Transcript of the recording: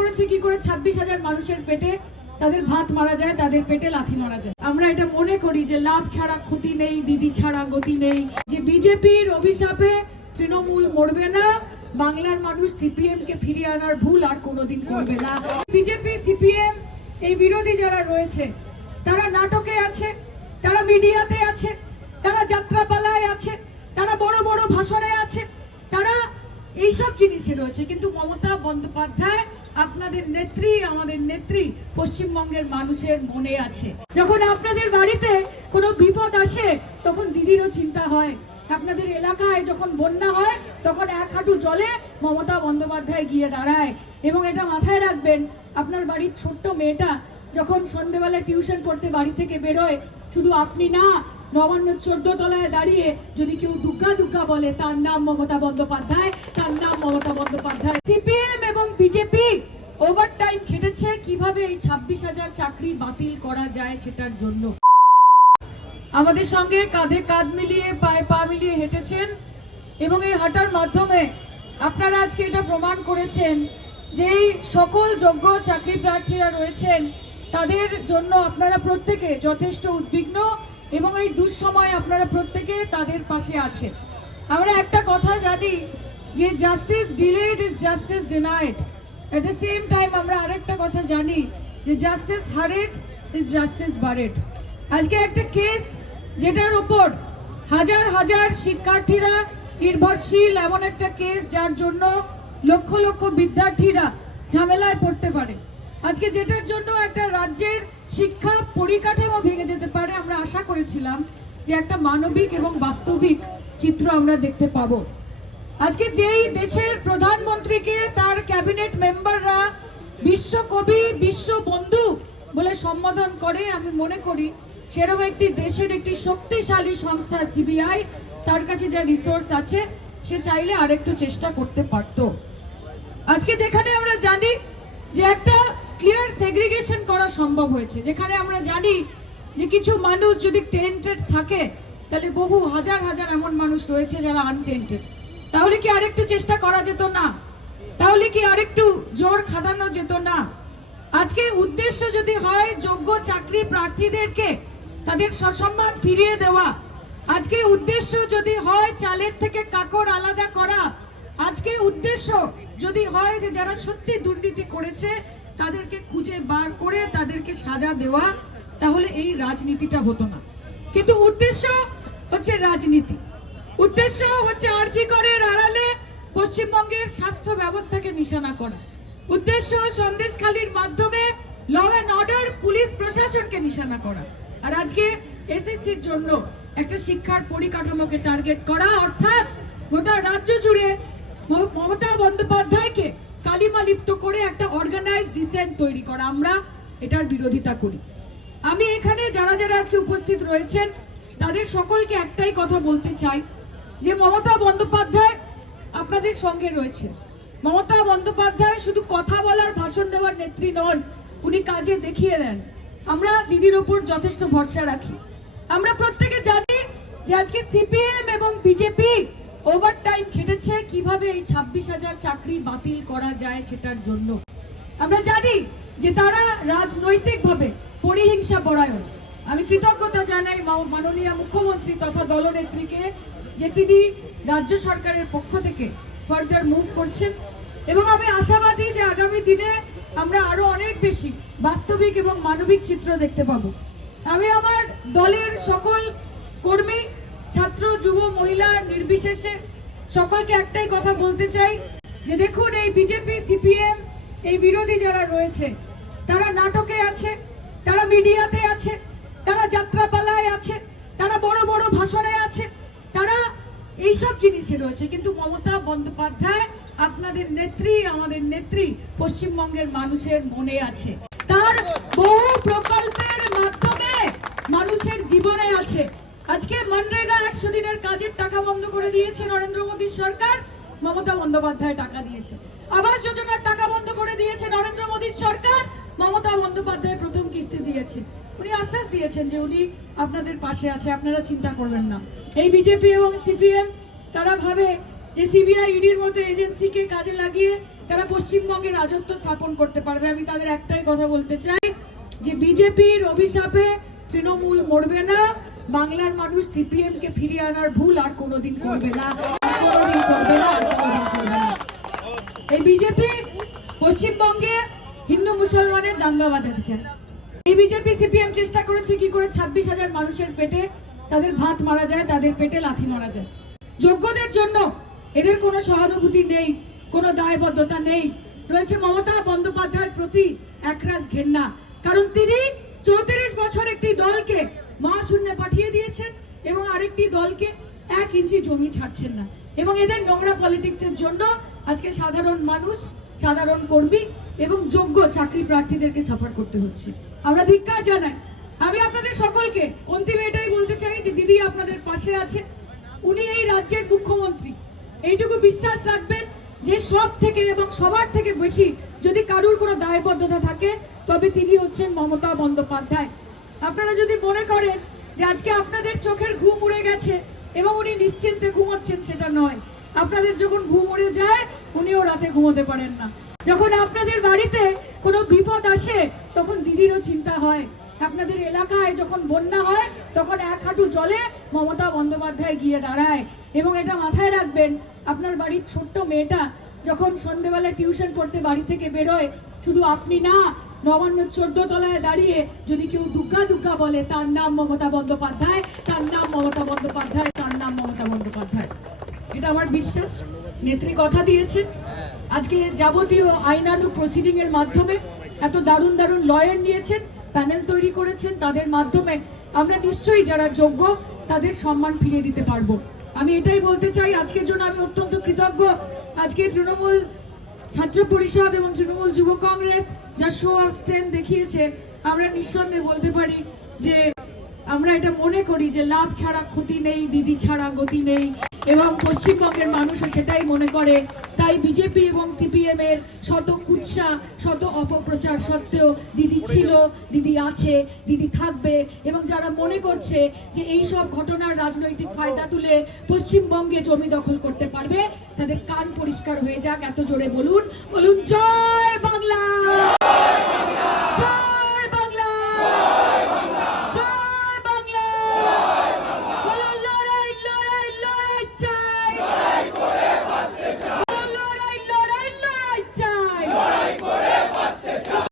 করেছে কি করে? ছাব্বিশ হাজার মানুষের পেটে তাদের ভাত মারা যায়, তাদের পেটে লাথি মারা যায়। আমরা এটা মনে করি যে লাভ ছাড়া ক্ষতি নেই, দিদি ছাড়া গতি নেই। যে বিজেপির অভিশাপে তৃণমূল মরবে না, বাংলার মানুষ সিপিএম কে ফিরিয়ে আনার ভুল আর কোনোদিন করবে না। বিজেপি, সিপিএম, এই বিরোধী যারা রয়েছে, তারা নাটকে আছে, তারা মিডিয়াতে আছে, তারা যাত্রাপালায় আছে, তারা বড় বড় ভাষণে আছে, তারা এইসব জিনিসে রয়েছে। কিন্তু মমতা বন্দ্যোপাধ্যায় আপনাদের নেত্রী, আমাদের নেত্রী পশ্চিমবঙ্গের মানুষের মনে আছে। যখন আপনাদের বাড়িতে কোনো বিপদ আসে, তখন দিদিরও চিন্তা হয়। আপনাদের এলাকায় যখন বন্যা হয়, তখন এক হাঁটু জলে মমতা বন্দ্যোপাধ্যায় গিয়ে দাঁড়ায়। এবং এটা মাথায় রাখবেন, আপনার বাড়ির ছোট্ট মেয়েটা যখন সন্ধেবেলা টিউশন পড়তে বাড়ি থেকে বেরোয়, শুধু আপনি না নবান্ন চোদ্দ তলায় দাঁড়িয়ে যদি কেউ দুগ্গা দুগ্গা বলে, তার নাম মমতা বন্দ্যোপাধ্যায়, তার নাম মমতা বন্দ্যোপাধ্যায়। সিপিএম এবং বিজেপি ওভার টাইম খেটেছে, কীভাবে এই ছাব্বিশ হাজার চাকরি বাতিল করা যায় সেটার জন্য? আমাদের সঙ্গে কাঁধে কাঁধ মিলিয়ে, পায়ে পা মিলিয়ে হেঁটেছেন এবং এই হাঁটার মাধ্যমে আপনারা আজকে এটা প্রমাণ করেছেন যে সকল যোগ্য চাকরি প্রার্থীরা রয়েছেন, তাদের জন্য আপনারা প্রত্যেকে যথেষ্ট উদ্বিগ্ন এবং এই দুঃসময় আপনারা প্রত্যেকে তাদের পাশে আছেন। আমরা একটা কথা জানি যে justice delayed is justice denied at the same time আমরা আরেকটা কথা জানি যে justice hurried is justice buried আজকে একটা কেস যেটার উপর হাজার হাজার শিক্ষার্থীরা নির্ভরশীল এমন একটা কেস যার জন্য লক্ষ লক্ষ বিদ্যার্থীরা ঝামেলায় পড়তে পারে। আজকে যেটার জন্য একটা রাজ্যের শিক্ষা পরিকাঠামো ভেঙে যেতে পারে আশা করেছিলাম যে একটা মানবিক এবং বাস্তবিক চিত্র আমরা দেখতে পাবো। আজকে যেই দেশের প্রধানমন্ত্রীকে তার ক্যাবিনেট মেম্বাররা বিশ্বকবি বিশ্ব বন্ধু বলে সম্বোধন করে, আমি মনে করি সেরকম একটি দেশের একটি শক্তিশালী সংস্থা সিবিআই, তার কাছে যা রিসোর্স আছে, সে চাইলে আরেকটু চেষ্টা করতে পারতো। আজকে যেখানে আমরা জানি যে একটা ক্লিয়ার সেগ্রিগেশন করা সম্ভব হয়েছে, যেখানে আমরা জানি যে কিছু মানুষ যদি টেন্টেড থাকে, তাহলে বহু হাজার হাজার এমন মানুষ রয়েছে যারা আনটেন্টেড তাহলে কি আরেকটু চেষ্টা করা যেত না? তাহলে কি আরেকটু জোর খাটানো যেত না? আজকে উদ্দেশ্য যদি হয় যোগ্য চাকরি প্রার্থীদেরকে তাদের সসম্মান ফিরিয়ে দেওয়া। আজকে উদ্দেশ্য যদি হয় চালের থেকে কাকড় আলাদা করা। আজকে উদ্দেশ্য যদি হয় যে যারা সত্যি দুর্নীতি করেছে, তাদেরকে খুঁজে বার করে তাদেরকে সাজা দেওয়া। তাহলে এই রাজনীতিটা হতো না। কিন্তু উদ্দেশ্য হচ্ছে রাজনীতি। উদ্দেশ্য হচ্ছে আরজি করে আড়ালে পশ্চিমবঙ্গের স্বাস্থ্য ব্যবস্থাকে নিশানা করা। উদ্দেশ্য সন্দেশখালির মাধ্যমে ল অ্যান্ড অর্ডার পুলিশ প্রশাসনকে নিশানা করা। আর আজকে এসএসসির জন্য একটা শিক্ষার পরিকাঠামোকে টার্গেট করা, অর্থাৎ গোটা রাজ্য জুড়ে মমতা বন্দ্যোপাধ্যায়কে কালিমা লিপ্ত করে একটা অর্গানাইজড ডিসেন্ট তৈরি করা। আমরা এটার বিরোধিতা করি। আমি এখানে যারা যারা আজকে উপস্থিত রয়েছেন, তাদের সকলকে একটাই কথা বলতে চাই, যে মমতা বন্দ্যোপাধ্যায় আপনাদের সঙ্গে রয়েছে মমতা বন্দ্যোপাধ্যায় শুধু কথা বলার ভাষণ দেওয়ার নেত্রী নন, উনি কাজে দেখিয়ে দেন। আমরা দিদির ওপর যথেষ্ট ভরসা রাখি। আমরা প্রত্যেকে জানি যে আজকে সিপিএম এবং বিজেপি ওভার টাইম খেটেছে, কীভাবে এই ছাব্বিশ হাজার চাকরি বাতিল করা যায় সেটার জন্য। আমরা জানি যে তারা রাজনৈতিকভাবে পরিহিংসা পরায়ণ। আমি কৃতজ্ঞতা জানাই মাননীয় মুখ্যমন্ত্রী তথা দলনেত্রীকে যে তিনি রাজ্য সরকারের পক্ষ থেকে ফার্দার মুভ করছেন। এবং আমি আশাবাদী যে আগামী দিনে আমরা আরও অনেক বেশি বাস্তবিক এবং মানবিক চিত্র দেখতে পাবো। আমি আমার দলের সকল কর্মী, ছাত্র, যুব, মহিলা নির্বিশেষে সকলকে একটাই কথা বলতে চাই যে দেখুন এই বিজেপি, সিপিএম, এই বিরোধী যারা রয়েছে, তারা নাটকে আছে। তারা মিডিয়াতে আছে, তারা যাত্রাপালায় আছে, তারা বড় বড় ভাষণে আছে, তারা এইসব জিনিসে রয়েছে। কিন্তু মমতা বন্দ্যোপাধ্যায় আপনাদের নেত্রী, আমাদের নেত্রী পশ্চিমবঙ্গের মানুষের মনে আছে। তার বহু প্রকল্পের মাধ্যমে মানুষের জীবনে আছে। আজকে মনরেগা একশো দিনের কাজের টাকা বন্ধ করে দিয়েছে নরেন্দ্র মোদীর সরকার, মমতা বন্দ্যোপাধ্যায় টাকা দিয়েছে। আবাস যোজনার টাকা বন্ধ করে দিয়েছে নরেন্দ্র মোদীর সরকার মমতা বন্দ্যোপাধ্যায় প্রথম কিস্তি দিয়েছে উনি আশ্বাস দিয়েছেন যে উনি আপনাদের পাশে আছে, আপনারা চিন্তা করবেন না। এই বিজেপি এবং সিপিএম, তারা ভাবে যে সিবিআই ইডির মতো এজেন্সিকে কাজে লাগিয়ে তারা পশ্চিমবঙ্গে রাজত্ব স্থাপন করতে পারবে। আমি তাদের একটাই কথা বলতে চাই যে বিজেপির অভিশাপে তৃণমূল মরবে না, বাংলার মানুষ সিপিএম কে ফিরিয়ে আনার ভুল আর কোনোদিন করবে না কোনোদিন করবে না। এই বিজেপি পশ্চিমবঙ্গে হিন্দু মুসলমানের দাঙ্গা বাঁধাতে চায়। এই বিজেপি সিপিএম চেষ্টা করেছে কি করে ছাব্বিশ হাজার মানুষের পেটে তাদের ভাত মারা যায়, তাদের পেটে লাথি মারা যায়। যোগ্যদের জন্য এদের কোনো সহানুভূতি নেই, কোনো দায়বদ্ধতা নেই। রয়েছে মমতা বন্দ্যোপাধ্যায়ের প্রতি একরাশ ঘেন্না। কারণ তিনি চৌত্রিশ বছর একটি দলকে মহাশূন্যে পাঠিয়ে দিয়েছেন এবং আরেকটি দলকে এক ইঞ্চি জমি ছাড়ছেন না। এবং এদের নোংরা পলিটিক্সের জন্য আজকে সাধারণ মানুষ, সাধারণ কর্মী এবং যোগ্য চাকরি প্রার্থীদেরকে সাফার করতে হচ্ছে। আমরা ধিক্কার জানাই। আমি আপনাদের সকলকে অন্তিম এটাই বলতে চাই যে দিদি আপনাদের পাশে আছে। উনি এই রাজ্যের মুখ্যমন্ত্রী। এইটুকু বিশ্বাস রাখবেন যে সব থেকে এবং সবার থেকে বেশি যদি কারুর কোনো দায়বদ্ধতা থাকে, তবে তিনি হচ্ছেন মমতা বন্দ্যোপাধ্যায়। আপনারা যদি মনে করেন যে আজকে আপনাদের চোখের ঘুম উড়ে গেছে এবং উনি নিশ্চিন্তে ঘুমাচ্ছেন, সেটা নয়। আপনাদের যখন ঘুম উড়ে যায়, উনিও রাতে ঘুমোতে পারেন না। যখন আপনাদের বাড়িতে কোনো বিপদ আসে, তখন দিদিরও চিন্তা হয়। আপনাদের এলাকায় যখন বন্যা হয়, তখন এক হাঁটু জলে মমতা বন্দ্যোপাধ্যায় গিয়ে দাঁড়ায় এবং এটা মাথায় রাখবেন, আপনার বাড়ির ছোট্ট মেয়েটা যখন সন্ধেবেলা টিউশন পড়তে বাড়ি থেকে বেরোয়, শুধু আপনি না, নবান্ন চোদ্দ তলায় দাঁড়িয়ে যদি কেউ দুগ্গা দুগ্গা বলে, তার নাম মমতা বন্দ্যোপাধ্যায়, তার নাম মমতা বন্দ্যোপাধ্যায়, তার নাম মমতা বন্দ্যোপাধ্যায়। এটা আমার বিশ্বাস, নেত্রী কথা দিয়েছে। আজকে যাবতীয় আইনানু প্রসিডিং এর মাধ্যমে এত দারুণ দারুণ লয়ার নিয়েছেন প্যানেল তৈরি করেছেন, তাদের মাধ্যমে আমরা নিশ্চয়ই যারা যোগ্য তাদের সম্মান ফিরিয়ে দিতে পারব। আমি এটাই বলতে চাই, আজকের জন্য আমি অত্যন্ত কৃতজ্ঞ। আজকে তৃণমূল ছাত্র পরিষদ এবং তৃণমূল যুব কংগ্রেস যা শো অফ স্ট্রেন দেখিয়েছে, আমরা নিঃসন্দেহে বলতে পারি যে আমরা এটা মনে করি যে লাভ ছাড়া ক্ষতি নেই, দিদি ছাড়া গতি নেই। এবং পশ্চিমবঙ্গের মানুষও সেটাই মনে করে। তাই বিজেপি এবং সিপিএম এর শত কুৎসা, শত অপপ্রচার সত্ত্বেও দিদি ছিল, দিদি আছে, দিদি থাকবে এবং যারা মনে করছে যে এই সব ঘটনার রাজনৈতিক ফায়দা তুলে পশ্চিমবঙ্গে জমি দখল করতে পারবে, তাদের কান পরিষ্কার হয়ে যাক, এত জোরে বলুন। বলুন, জয় বাংলা! জয়